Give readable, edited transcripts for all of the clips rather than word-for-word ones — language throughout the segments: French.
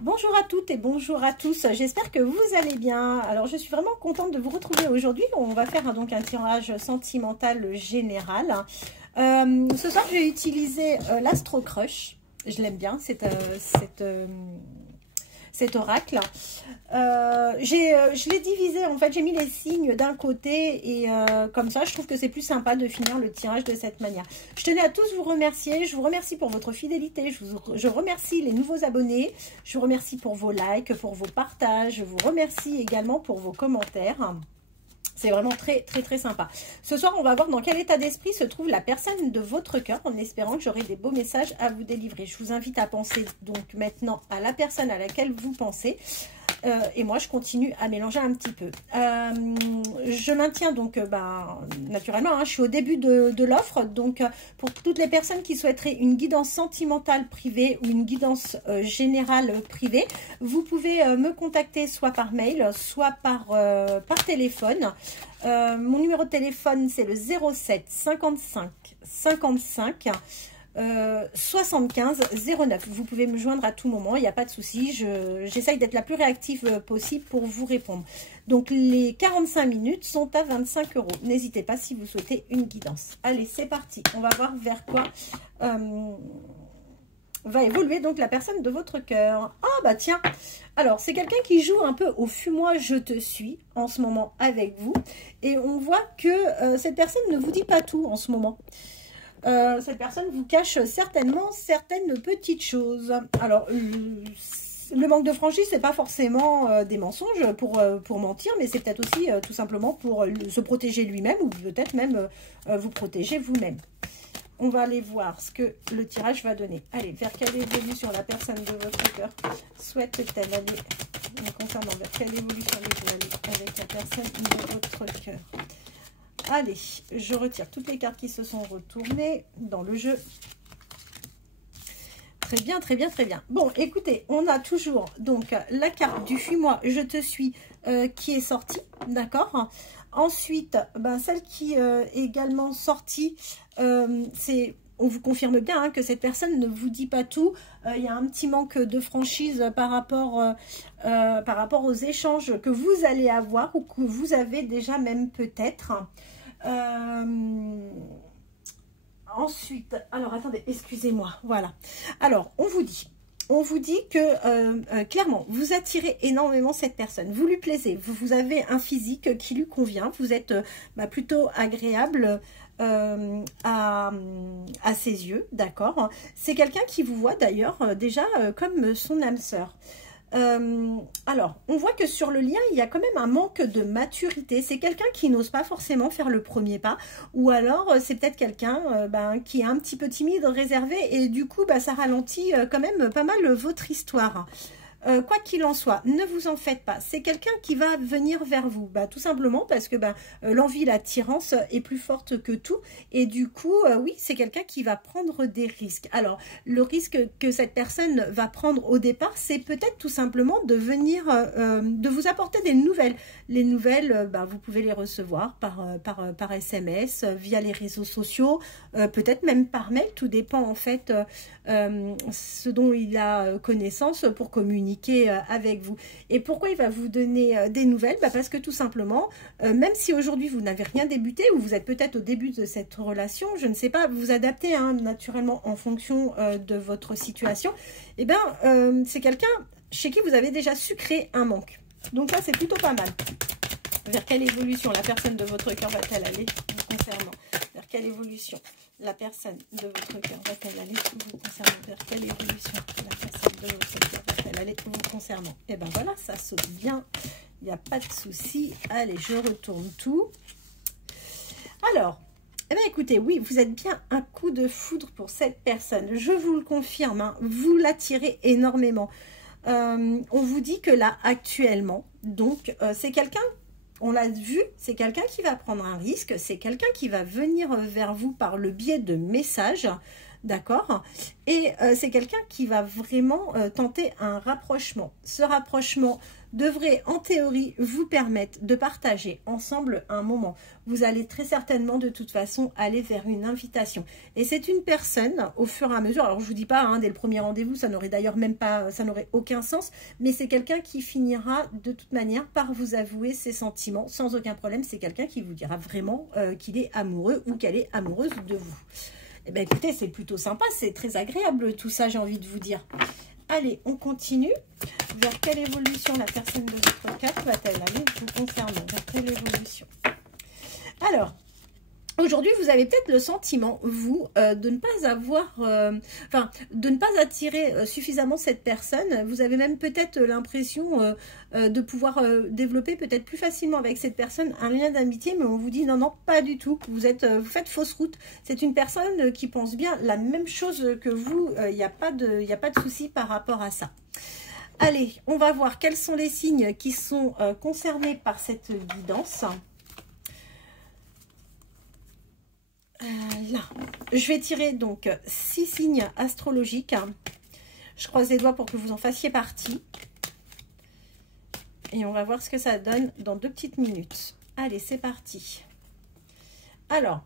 Bonjour à toutes et bonjour à tous, j'espère que vous allez bien. Alors je suis vraiment contente de vous retrouver aujourd'hui. On va faire donc un tirage sentimental général. Ce soir je vais utiliser l'Astro Crush. Je l'aime bien cet oracle. Je l'ai divisé, en fait j'ai mis les signes d'un côté et comme ça je trouve que c'est plus sympa de finir le tirage de cette manière. Je tenais à tous vous remercier, je vous remercie pour votre fidélité, je remercie les nouveaux abonnés, je vous remercie pour vos likes, pour vos partages, je vous remercie également pour vos commentaires. C'est vraiment très sympa. Ce soir, on va voir dans quel état d'esprit se trouve la personne de votre cœur, en espérant que j'aurai des beaux messages à vous délivrer. Je vous invite à penser donc maintenant à la personne à laquelle vous pensez. Et moi, je continue à mélanger un petit peu. Je maintiens donc, naturellement, hein, je suis au début de l'offre. Donc, pour toutes les personnes qui souhaiteraient une guidance sentimentale privée ou une guidance générale privée, vous pouvez me contacter soit par mail, soit par téléphone. Mon numéro de téléphone, c'est le 07 55 55 75 09. Vous pouvez me joindre à tout moment, il n'y a pas de souci. J'essaye d'être la plus réactive possible pour vous répondre. Donc les 45 minutes sont à 25 €. N'hésitez pas si vous souhaitez une guidance. Allez, c'est parti. On va voir vers quoi va évoluer donc la personne de votre cœur. Ah bah tiens, alors c'est quelqu'un qui joue un peu au fuis-moi je te suis en ce moment avec vous. Et on voit que cette personne ne vous dit pas tout en ce moment. Cette personne vous cache certainement certaines petites choses. Alors, le manque de franchise, c'est pas forcément des mensonges pour mentir, mais c'est peut-être aussi tout simplement pour se protéger lui-même ou peut-être même vous protéger vous-même. On va aller voir ce que le tirage va donner. Allez, vers quelle évolution la personne de votre cœur souhaite-t-elle aller, concernant vers quelle évolution elle aller avec la personne de votre cœur? Allez, je retire toutes les cartes qui se sont retournées dans le jeu. Très bien, très bien, très bien. Bon, écoutez, on a toujours donc la carte du fuis-moi, je te suis qui est sortie, d'accord. Ensuite, celle qui est également sortie, c'est... On vous confirme bien hein, que cette personne ne vous dit pas tout. Il y a un petit manque de franchise par rapport aux échanges que vous allez avoir ou que vous avez déjà même peut-être. Ensuite, alors attendez, excusez-moi, voilà. Alors, on vous dit que clairement, vous attirez énormément cette personne. Vous lui plaisez, vous avez un physique qui lui convient. Vous êtes plutôt agréable à ses yeux, d'accord. C'est quelqu'un qui vous voit d'ailleurs déjà comme son âme sœur. Alors, on voit que sur le lien, il y a quand même un manque de maturité. C'est quelqu'un qui n'ose pas forcément faire le premier pas. Ou alors, c'est peut-être quelqu'un qui est un petit peu timide, réservé. Et du coup, ça ralentit quand même pas mal votre histoire. Quoi qu'il en soit, ne vous en faites pas. C'est quelqu'un qui va venir vers vous. Tout simplement parce que l'envie, l'attirance est plus forte que tout. Et du coup, oui, c'est quelqu'un qui va prendre des risques. Alors, le risque que cette personne va prendre au départ, c'est peut-être tout simplement de venir, de vous apporter des nouvelles. Les nouvelles, vous pouvez les recevoir par SMS, via les réseaux sociaux, peut-être même par mail. Tout dépend en fait ce dont il a connaissance pour communiquer avec vous. Et pourquoi il va vous donner des nouvelles? Parce que tout simplement, même si aujourd'hui vous n'avez rien débuté ou vous êtes peut-être au début de cette relation, je ne sais pas, vous adaptez naturellement en fonction de votre situation, et c'est quelqu'un chez qui vous avez déjà su créer un manque. Donc là, c'est plutôt pas mal. Vers quelle évolution la personne de votre cœur va-t-elle aller vous concernant? Vers quelle évolution la personne de votre cœur va-t-elle aller vous concernant? Vers quelle évolution la personne de votre cœur va-t-elle aller vous concernant? Et voilà, ça saute bien, il n'y a pas de souci. Allez, je retourne tout. Alors, écoutez, oui, vous êtes bien un coup de foudre pour cette personne. Je vous le confirme, hein, vous l'attirez énormément. On vous dit que là, actuellement, donc, c'est quelqu'un... On l'a vu, c'est quelqu'un qui va prendre un risque, c'est quelqu'un qui va venir vers vous par le biais de messages. d'accord? Et c'est quelqu'un qui va vraiment tenter un rapprochement. Ce rapprochement devrait en théorie vous permettre de partager ensemble un moment. Vous allez très certainement de toute façon aller vers une invitation. Et c'est une personne au fur et à mesure, alors je vous dis pas hein, dès le premier rendez-vous, ça n'aurait d'ailleurs même pas, ça n'aurait aucun sens, mais c'est quelqu'un qui finira de toute manière par vous avouer ses sentiments sans aucun problème. C'est quelqu'un qui vous dira vraiment qu'il est amoureux ou qu'elle est amoureuse de vous. Eh bien écoutez, c'est plutôt sympa, c'est très agréable tout ça, j'ai envie de vous dire. Allez, on continue. Vers quelle évolution la personne de votre carte va-t-elle aller vous concernant? Vers quelle évolution? Alors, aujourd'hui, vous avez peut-être le sentiment, vous, de ne pas avoir, de ne pas attirer suffisamment cette personne. Vous avez même peut-être l'impression de pouvoir développer peut-être plus facilement avec cette personne un lien d'amitié, mais on vous dit non, non, pas du tout. Vous faites fausse route. C'est une personne qui pense bien la même chose que vous. Il n'y a pas de souci par rapport à ça. Allez, on va voir quels sont les signes qui sont concernés par cette guidance. Là, je vais tirer donc 6 signes astrologiques. Je croise les doigts pour que vous en fassiez partie. Et on va voir ce que ça donne dans 2 petites minutes. Allez, c'est parti. Alors,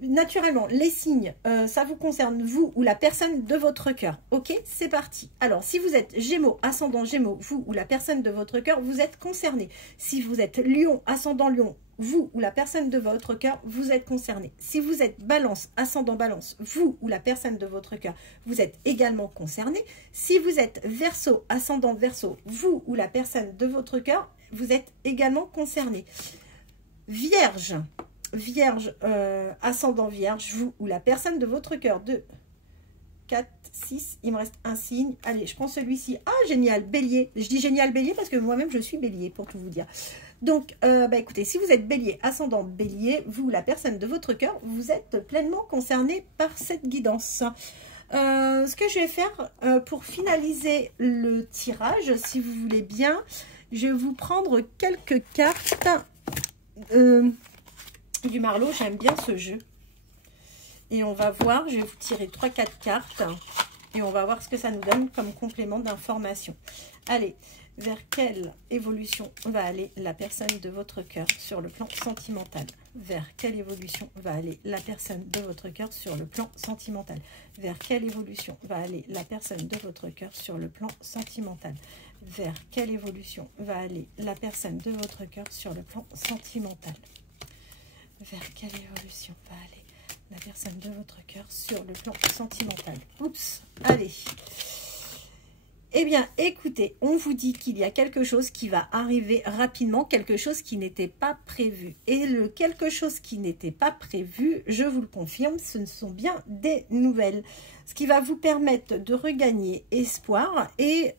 naturellement, les signes, ça vous concerne vous ou la personne de votre cœur. Ok, c'est parti. Alors, si vous êtes Gémeaux, ascendant Gémeaux, vous ou la personne de votre cœur, vous êtes concerné. Si vous êtes Lion, ascendant Lion, vous ou la personne de votre cœur, vous êtes concerné. Si vous êtes Balance, ascendant Balance, vous ou la personne de votre cœur, vous êtes également concerné. Si vous êtes Verseau, ascendant Verseau, vous ou la personne de votre cœur, vous êtes également concerné. Vierge, Vierge, ascendant Vierge, vous ou la personne de votre cœur, 2, 4, 6, il me reste un signe. Allez, je prends celui-ci. Ah, génial, Bélier. Je dis génial Bélier parce que moi-même, je suis Bélier, pour tout vous dire. Donc, écoutez, si vous êtes Bélier, ascendant Bélier, vous ou la personne de votre cœur, vous êtes pleinement concerné par cette guidance. Ce que je vais faire pour finaliser le tirage, si vous voulez bien, je vais vous prendre quelques cartes du Marlot. J'aime bien ce jeu. Et on va voir, je vais vous tirer 3-4 cartes et on va voir ce que ça nous donne comme complément d'information. Allez, vers quelle évolution va aller la personne de votre cœur sur le plan sentimental? Vers quelle évolution va aller la personne de votre cœur sur le plan sentimental? Vers quelle évolution va aller la personne de votre cœur sur le plan sentimental? Vers quelle évolution va aller la personne de votre cœur sur le plan sentimental? Vers quelle évolution va aller la personne de votre cœur sur le plan sentimental? Oups, allez. Eh bien, écoutez, on vous dit qu'il y a quelque chose qui va arriver rapidement, quelque chose qui n'était pas prévu. Et le quelque chose qui n'était pas prévu, je vous le confirme, ce ne sont bien des nouvelles. Ce qui va vous permettre de regagner espoir et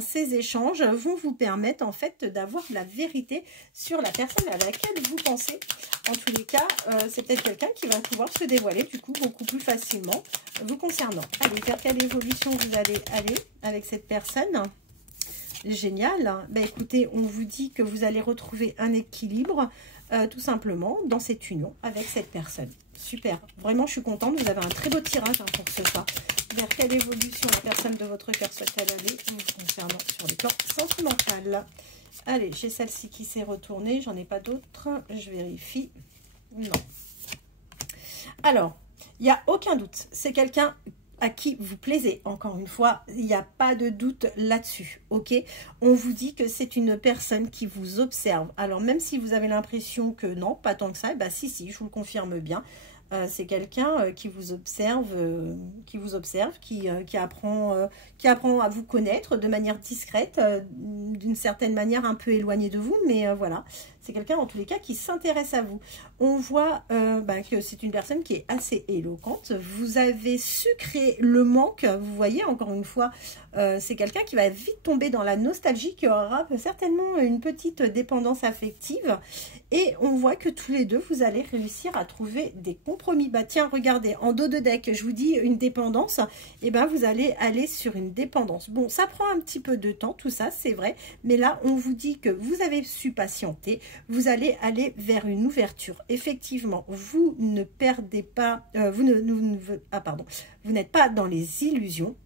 ces échanges vont vous permettre en fait d'avoir la vérité sur la personne à laquelle vous pensez. En tous les cas, c'est peut-être quelqu'un qui va pouvoir se dévoiler du coup beaucoup plus facilement vous concernant. Allez, vers quelle évolution vous allez aller avec cette personne? Génial. Ben, écoutez, on vous dit que vous allez retrouver un équilibre tout simplement dans cette union avec cette personne. Super. Vraiment, je suis contente. Vous avez un très beau tirage pour ce soir. Vers quelle évolution la personne de votre cœur souhaite-t-elle aller vous concernant sur le plan sentimental? Allez, j'ai celle-ci qui s'est retournée. J'en ai pas d'autres. Je vérifie. Non. Alors, il n'y a aucun doute. C'est quelqu'un à qui vous plaisez. Encore une fois, il n'y a pas de doute là-dessus. Ok, on vous dit que c'est une personne qui vous observe. Alors, même si vous avez l'impression que non, pas tant que ça, bah si, je vous le confirme bien. C'est quelqu'un qui vous observe, qui apprend à vous connaître de manière discrète, d'une certaine manière un peu éloignée de vous, mais voilà, c'est quelqu'un en tous les cas qui s'intéresse à vous. On voit que c'est une personne qui est assez éloquente. Vous avez su créer le manque, vous voyez, encore une fois, c'est quelqu'un qui va vite tomber dans la nostalgie, qui aura certainement une petite dépendance affective, et on voit que tous les deux, vous allez réussir à trouver des compromis. Bah tiens, regardez, en dos de deck, je vous dis une dépendance, et ben vous allez aller sur une dépendance. Bon, ça prend un petit peu de temps, tout ça, c'est vrai, Mais là, on vous dit que vous avez su patienter, vous allez aller vers une ouverture. Effectivement, vous ne perdez pas, vous n'êtes pas dans les illusions.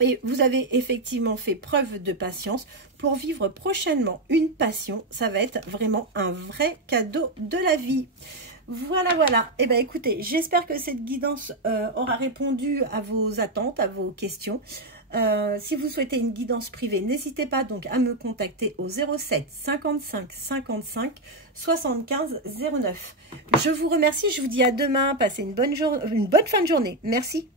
Et vous avez effectivement fait preuve de patience pour vivre prochainement une passion. Ça va être vraiment un vrai cadeau de la vie. Voilà, voilà. Eh bien, écoutez, j'espère que cette guidance aura répondu à vos attentes, à vos questions. Si vous souhaitez une guidance privée, n'hésitez pas donc à me contacter au 07 55 55 75 09. Je vous remercie, je vous dis à demain. Passez une bonne fin de journée. Merci.